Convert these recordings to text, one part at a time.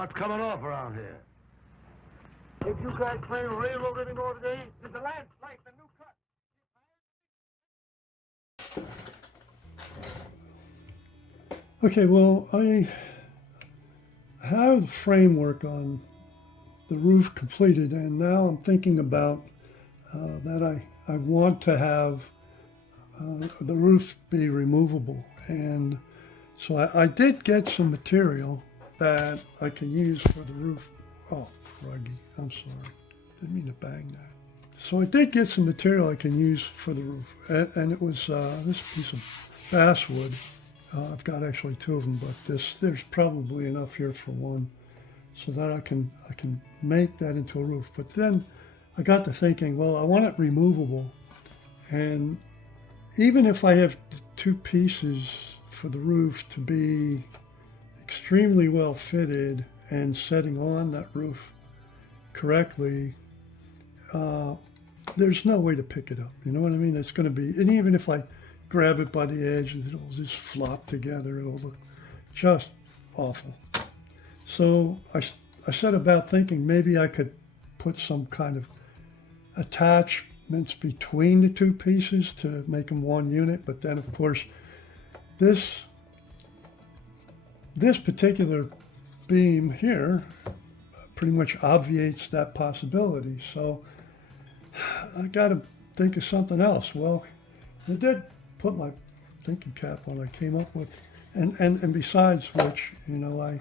What's coming off around here? If you guys playing railroad anymore today, there's a landslide, a new cut. Okay, well, I have the framework on the roof completed, and now I'm thinking about that I want to have the roof be removable. And so I did get some material that I can use for the roof. Oh, Froggy, I'm sorry. Didn't mean to bang that. So I did get some material I can use for the roof. And it was this piece of basswood. I've got actually two of them, but there's probably enough here for one, so that I can make that into a roof. But then I got to thinking, well, I want it removable, and even if I have two pieces for the roof to be extremely well fitted and setting on that roof correctly, there's no way to pick it up. You know what I mean? It's going to be, and even if I grab it by the edge, it'll just flop together. It'll look just awful. So I set about thinking maybe I could put some kind of attachments between the two pieces to make them one unit. But then, of course, this particular beam here pretty much obviates that possibility. So I got to think of something else. Well, I did put my thinking cap on. I came up with, and besides which, you know, I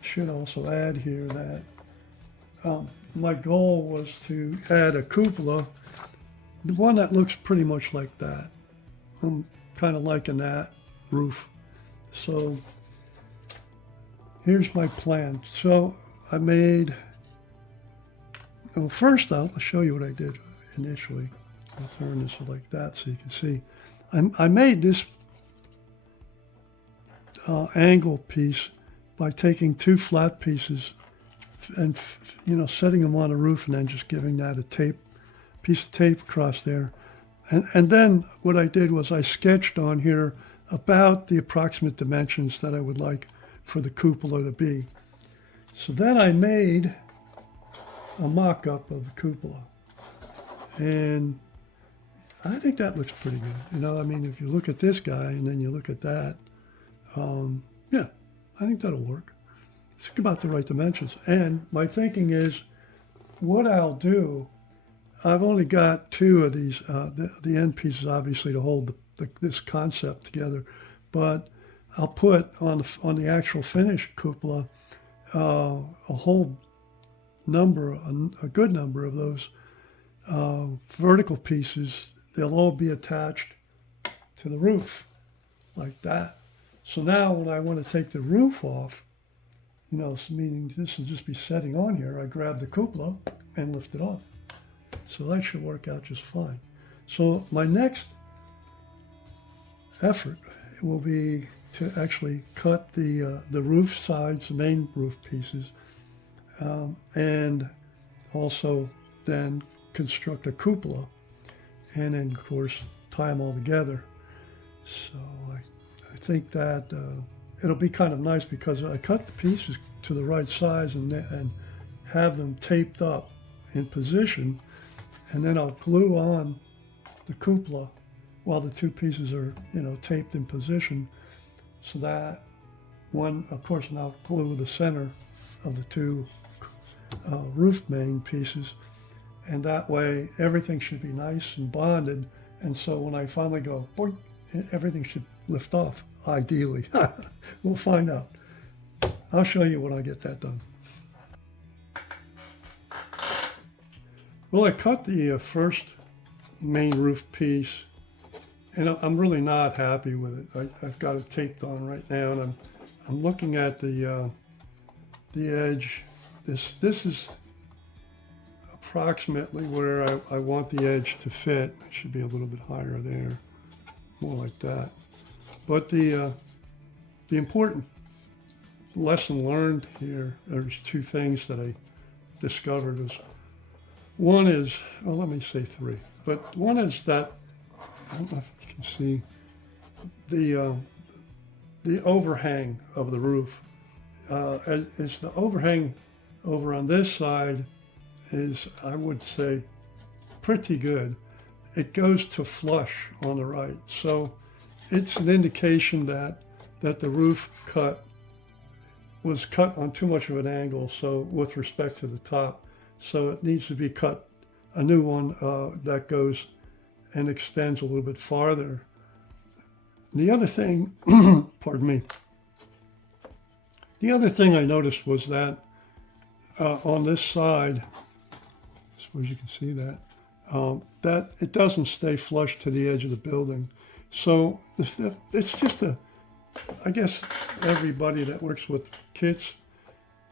should also add here that my goal was to add a cupola, the one that looks pretty much like that. I'm kind of liking that roof. So here's my plan. So I made, well, first I'll show you what I did initially. I'll turn this like that so you can see. I made this angle piece by taking two flat pieces and, you know, setting them on a roof and then just giving that a piece of tape across there. And then what I did was I sketched on here about the approximate dimensions that I would like for the cupola to be. So then I made a mock-up of the cupola. And I think that looks pretty good. You know, I mean, if you look at this guy and then you look at that, yeah, I think that'll work. It's about the right dimensions. And my thinking is, what I'll do, I've only got two of these, the end pieces obviously to hold this concept together, but I'll put on the actual finished cupola a whole number, a good number of those vertical pieces. They'll all be attached to the roof like that. So now when I want to take the roof off, you know, meaning this will just be setting on here, I grab the cupola and lift it off. So that should work out just fine. So my next effort will be to actually cut the roof sides, the main roof pieces, and also then construct a cupola, and then of course tie them all together. So I think that it'll be kind of nice because I cut the pieces to the right size and have them taped up in position, and then I'll glue on the cupola while the two pieces are, you know, taped in position, so that one, of course, and I'll glue the center of the two roof main pieces, and that way everything should be nice and bonded, and so when I finally go, boing, everything should lift off, ideally. We'll find out. I'll show you when I get that done. Well, I cut the first main roof piece, and I'm really not happy with it. I've got it taped on right now, and I'm looking at the edge. This is approximately where I want the edge to fit. It should be a little bit higher there, more like that. But the important lesson learned here, there's two things that I discovered. One is, well, let me say three, but one is that, I don't know if you can see, the overhang of the roof is the overhang over on this side is, I would say, pretty good. It goes to flush on the right. So it's an indication that the roof was cut on too much of an angle, so with respect to the top. So it needs to be cut, a new one that goes and extends a little bit farther. The other thing, pardon me, the other thing I noticed was that on this side, I suppose you can see that, that it doesn't stay flush to the edge of the building. So it's just I guess everybody that works with kits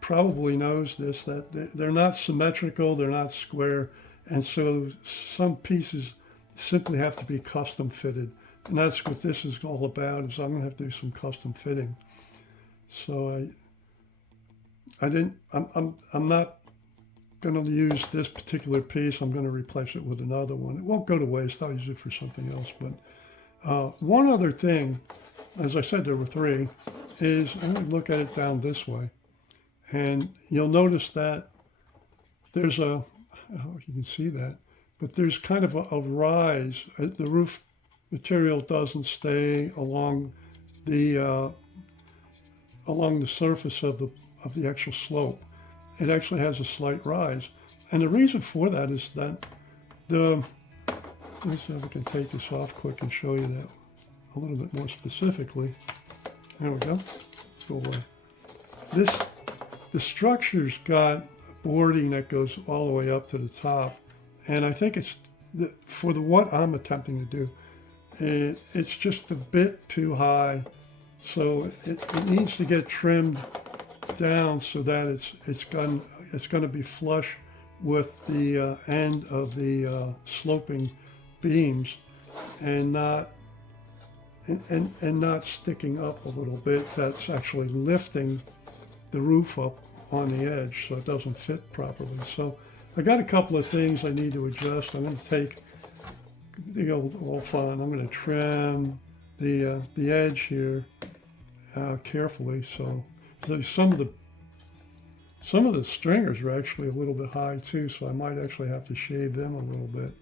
probably knows this, that they're not symmetrical, they're not square, and so some pieces simply have to be custom fitted. And that's what this is all about, is I'm gonna have to do some custom fitting. So I'm not gonna use this particular piece. I'm gonna replace it with another one. It won't go to waste, I'll use it for something else. But one other thing, as I said, there were three, is I'm gonna look at it down this way. And you'll notice that there's I don't know if you can see that, but there's kind of a rise. The roof material doesn't stay along the surface of the actual slope. It actually has a slight rise. And the reason for that is that let's see if I can take this off quick and show you that a little bit more specifically. There we go. Go away. The structure's got boarding that goes all the way up to the top, and I think it's for what I'm attempting to do, it's just a bit too high, so it needs to get trimmed down so that it's going to be flush with the end of the sloping beams, and not sticking up a little bit. That's actually lifting the roof up on the edge, so it doesn't fit properly. So I got a couple of things I need to adjust. I'm going to take the old fun. I'm going to trim the edge here carefully. So some of the stringers are actually a little bit high too, so I might actually have to shave them a little bit.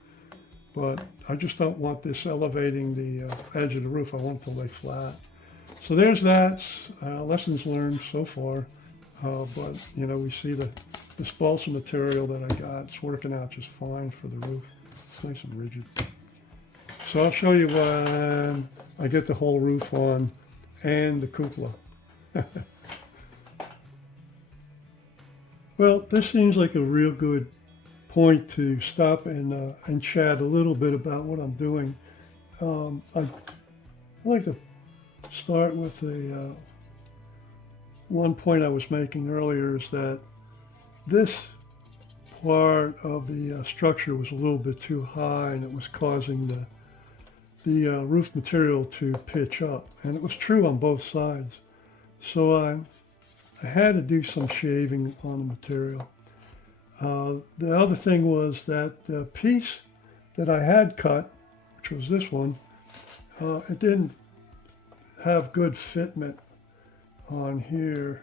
But I just don't want this elevating the edge of the roof. I want it to lay flat. So there's that. Lessons learned so far. But you know, we see this balsa material that I got. It's working out just fine for the roof. It's nice and rigid. So I'll show you when I get the whole roof on and the cupola. Well, this seems like a real good point to stop and chat a little bit about what I'm doing. I'd like to start with one point I was making earlier, is that this part of the structure was a little bit too high, and it was causing the roof material to pitch up, and it was true on both sides. So I had to do some shaving on the material. The other thing was that the piece that I had cut, which was this one, it didn't have good fitment on here,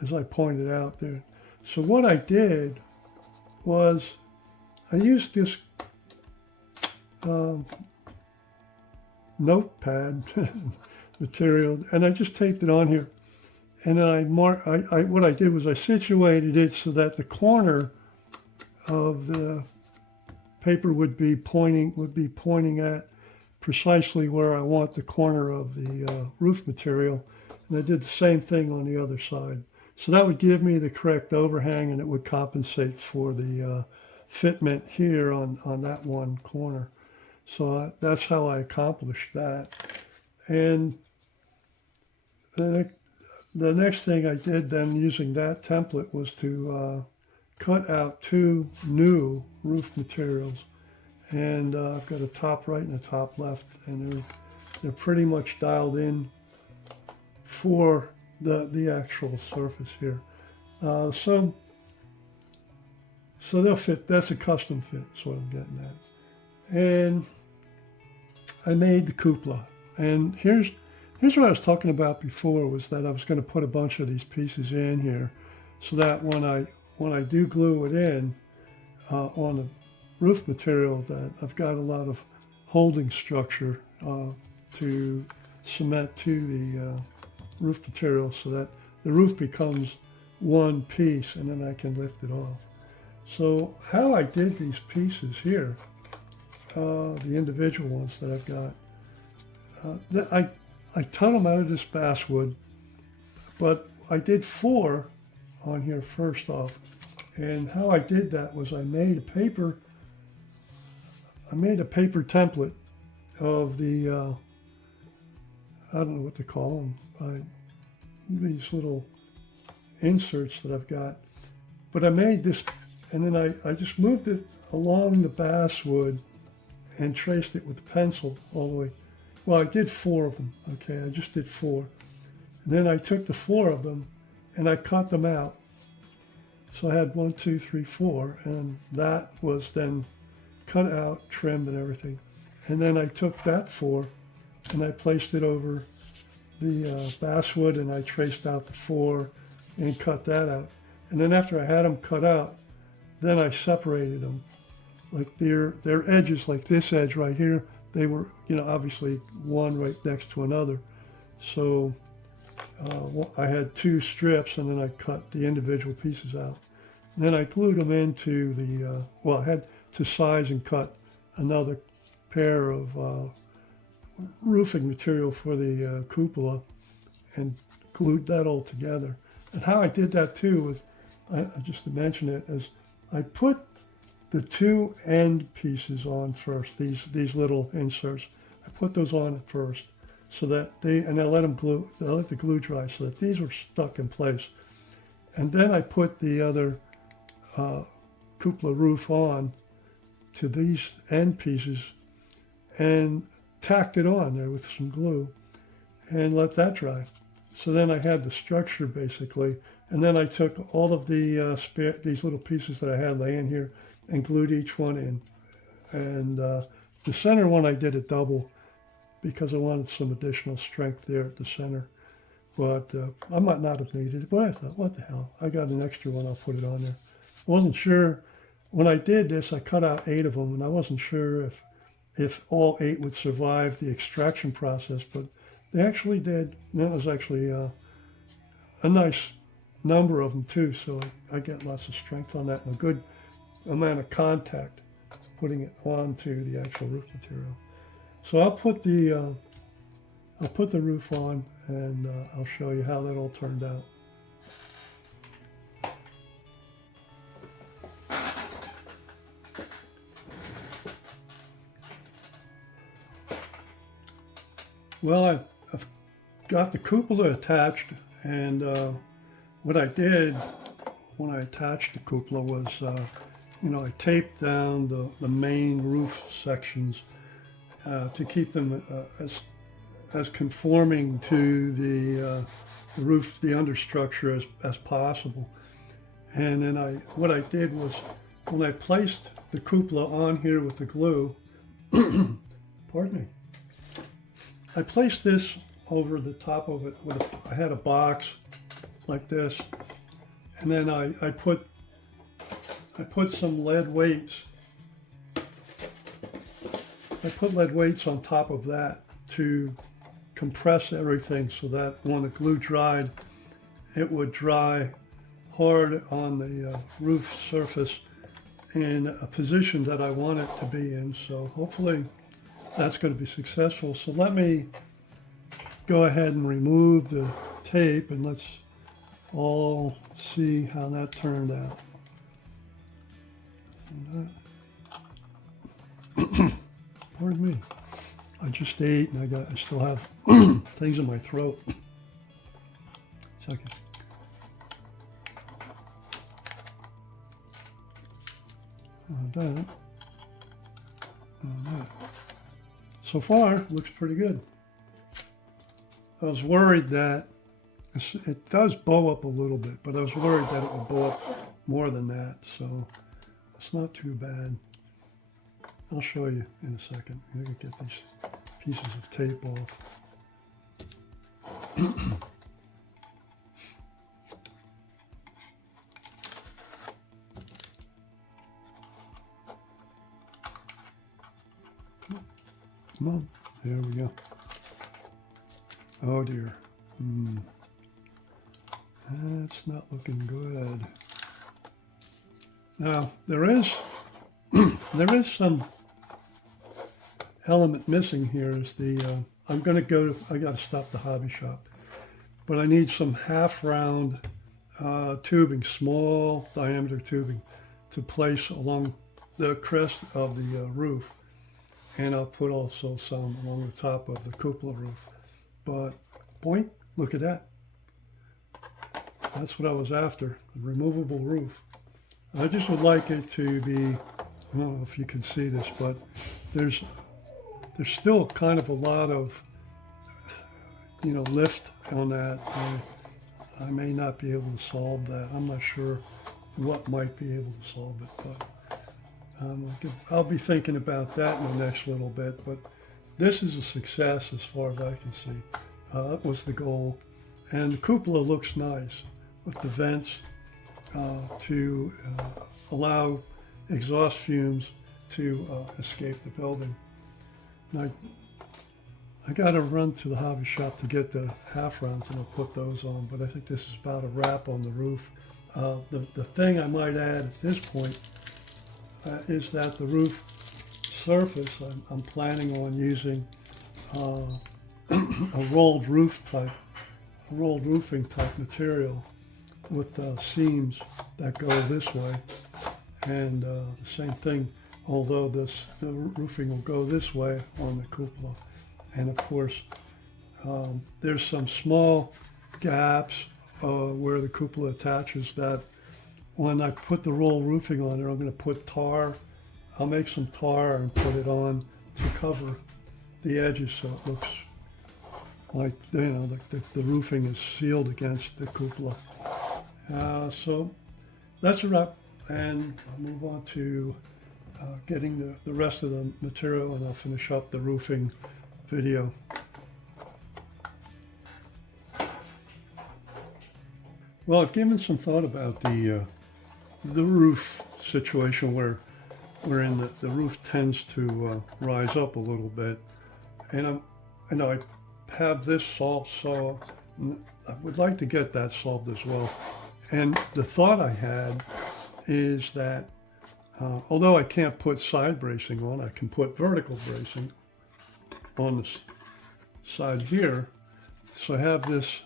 as I pointed out there. So what I did was I used this notepad material, and I just taped it on here. And then what I did was I situated it so that the corner of the paper would be pointing at precisely where I want the corner of the roof material. And I did the same thing on the other side. So that would give me the correct overhang, and it would compensate for the fitment here on that one corner. So that's how I accomplished that. And the next thing I did then, using that template, was to cut out two new roof materials. And I've got a top right and a top left, and they're pretty much dialed in for the actual surface here. So they'll fit. That's a custom fit, is what I'm getting at. And I made the cupola. And here's Here's what I was talking about before, was that I was going to put a bunch of these pieces in here so that when I do glue it in on the roof material, that I've got a lot of holding structure to cement to the roof material so that the roof becomes one piece and then I can lift it off. So how I did these pieces here, the individual ones that I've got, I ton them out of this basswood, but I did 4 on here first off. And how I did that was I made a paper template of the, I don't know what to call them, these little inserts that I've got. But I made this, and then I just moved it along the basswood and traced it with the pencil all the way. Well, I did 4 of them, okay? I just did 4. And then I took the 4 of them and I cut them out. So I had 1, 2, 3, 4, and that was then cut out, trimmed and everything. And then I took that 4 and I placed it over the basswood and I traced out the 4 and cut that out. And then after I had them cut out, then I separated them. Like their edges, like this edge right here, they were, obviously one right next to another. So I had 2 strips and then I cut the individual pieces out. And then I glued them into the, I had to size and cut another pair of roofing material for the cupola and glued that all together. And how I did that too was, just to mention it, is I put the 2 end pieces on first, these little inserts. I put those on first so that and I let the glue dry so that these were stuck in place. And then I put the other cupola roof on to these end pieces and tacked it on there with some glue and let that dry. So then I had the structure basically, and then I took all of the these little pieces that I had laying here and glued each one in. And the center one I did a double because I wanted some additional strength there at the center. But I might not have needed it, but I thought, what the hell? I got an extra one, I'll put it on there. I wasn't sure, when I did this, I cut out 8 of them, and I wasn't sure if all 8 would survive the extraction process, but they actually did. And that was actually a nice number of them too, so I get lots of strength on that and a good amount of contact putting it onto the actual roof material. So I'll put the roof on and I'll show you how that all turned out. Well, I've got the cupola attached, and what I did when I attached the cupola was, I taped down the main roof sections to keep them as conforming to the roof, the understructure as possible. And then what I did was, when I placed the cupola on here with the glue, pardon me, I placed this over the top of it I had a box like this, and then I put some lead weights. I put lead weights on top of that to compress everything so that when the glue dried, it would dry hard on the roof surface in a position that I want it to be in. So hopefully that's going to be successful. So let me go ahead and remove the tape and let's all see how that turned out. Pardon me. I just ate and I still have things in my throat. Second. That. So far, looks pretty good. I was worried that it does bow up a little bit, but I was worried that it would bow up more than that, so it's not too bad. I'll show you in a second. I'm going to get these pieces of tape off. Well, there we go. Oh dear. That's not looking good. Now, there is some element missing here. Is the, I gotta stop the hobby shop, but I need some half round tubing, small diameter tubing to place along the crest of the roof. And I'll put also some along the top of the cupola roof. But, point, look at that. That's what I was after, a removable roof. I just would like it to be, I don't know if you can see this, but there's still kind of a lot of, lift on that. I may not be able to solve that. I'm not sure what might be able to solve it, but I'll be thinking about that in the next little bit. But this is a success as far as I can see. That was the goal. And the cupola looks nice with the vents to allow exhaust fumes to escape the building. And I got to run to the hobby shop to get the half rounds, and I'll put those on. But I think this is about a wrap on the roof. The thing I might add at this point is that the roof surface, I'm planning on using a rolled roofing type material with seams that go this way, and the same thing, although the roofing will go this way on the cupola. And of course, there's some small gaps where the cupola attaches that when I put the roll roofing on there, I'm going to put tar. I'll make some tar and put it on to cover the edges so it looks like, the roofing is sealed against the cupola. So that's a wrap, and I'll move on to getting the rest of the material, and I'll finish up the roofing video. Well, I've given some thought about the roof situation wherein the roof tends to rise up a little bit, and I have this solved, so I would like to get that solved as well. And the thought I had is that although I can't put side bracing on, I can put vertical bracing on the side here. So I have this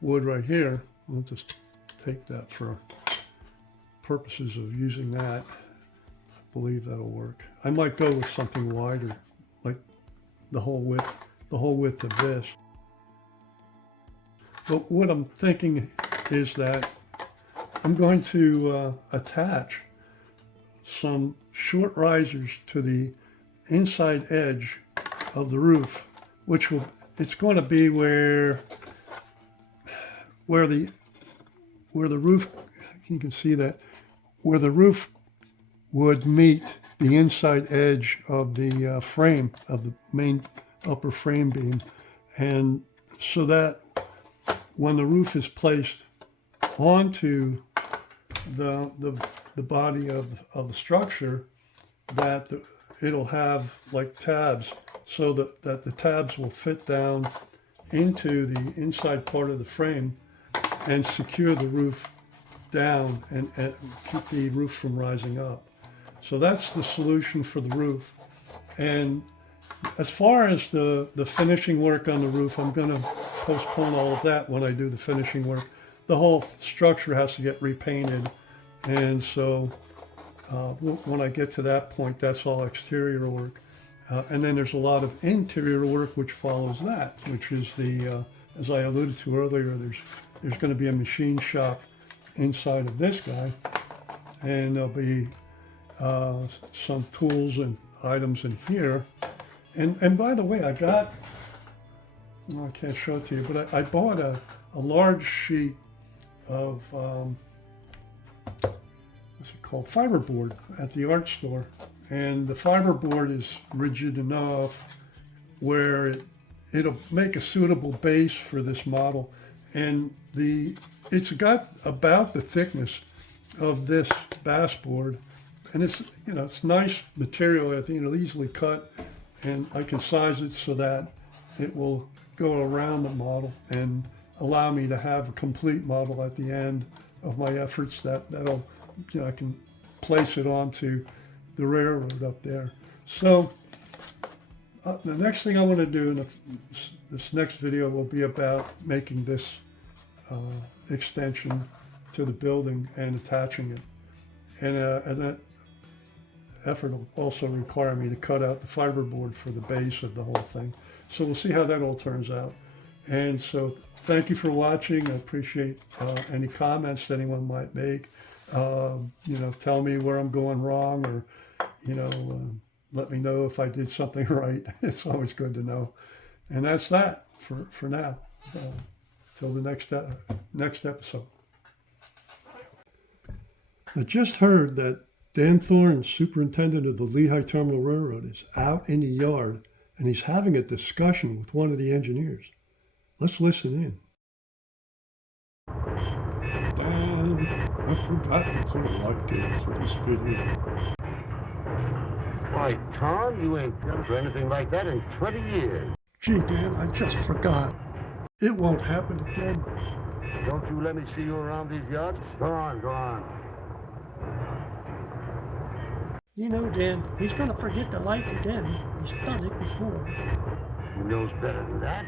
wood right here. I'll just take that for purposes of using that. I believe that'll work. I might go with something wider, like the whole width of this. But what I'm thinking is that I'm going to attach some short risers to the inside edge of the roof, it's going to be where the roof, you can see that, where the roof would meet the inside edge of the frame, of the main upper frame beam. And so that when the roof is placed onto the body of the structure, that it'll have like tabs, so that the tabs will fit down into the inside part of the frame and secure the roof down and keep the roof from rising up. So that's the solution for the roof. And as far as the finishing work on the roof, I'm going to postpone all of that when I do the finishing work. The whole structure has to get repainted, and so when I get to that point, that's all exterior work. And then there's a lot of interior work which follows that, which is as I alluded to earlier, there's going to be a machine shop inside of this guy, and there'll be some tools and items in here. And by the way, I can't show it to you, but I bought a large sheet of, what's it called, fiberboard at the art store. And the fiberboard is rigid enough where it'll make a suitable base for this model. And it's got about the thickness of this bass board, and it's nice material. I think it'll easily cut, and I can size it so that it will go around the model and allow me to have a complete model at the end of my efforts. That'll I can place it onto the railroad up there. So the next thing I want to do in this next video will be about making this extension to the building and attaching it. And that effort will also require me to cut out the fiberboard for the base of the whole thing. So we'll see how that all turns out. And so thank you for watching. I appreciate any comments that anyone might make. Tell me where I'm going wrong, or, let me know if I did something right. It's always good to know. And that's that for now. Till the next episode. I just heard that Dan Thorne, superintendent of the Lehigh Terminal Railroad, is out in the yard, and he's having a discussion with one of the engineers. Let's listen in. Dan, I forgot to put a like in for this video. Why, Tom, you ain't done for anything like that in 20 years. Gee, Dan, I just forgot. It won't happen again. Don't you let me see you around these yards? Go on, go on. Dan, he's going to forget the light again. He's done it before. He knows better than that.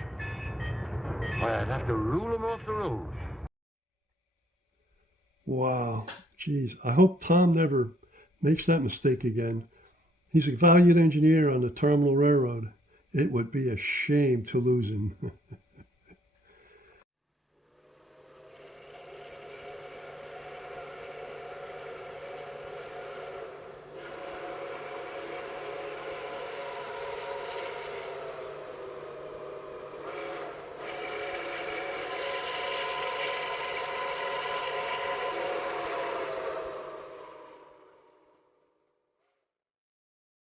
Why, I'd have to rule him off the road. Wow. Geez, I hope Tom never makes that mistake again. He's a valued engineer on the Terminal Railroad. It would be a shame to lose him.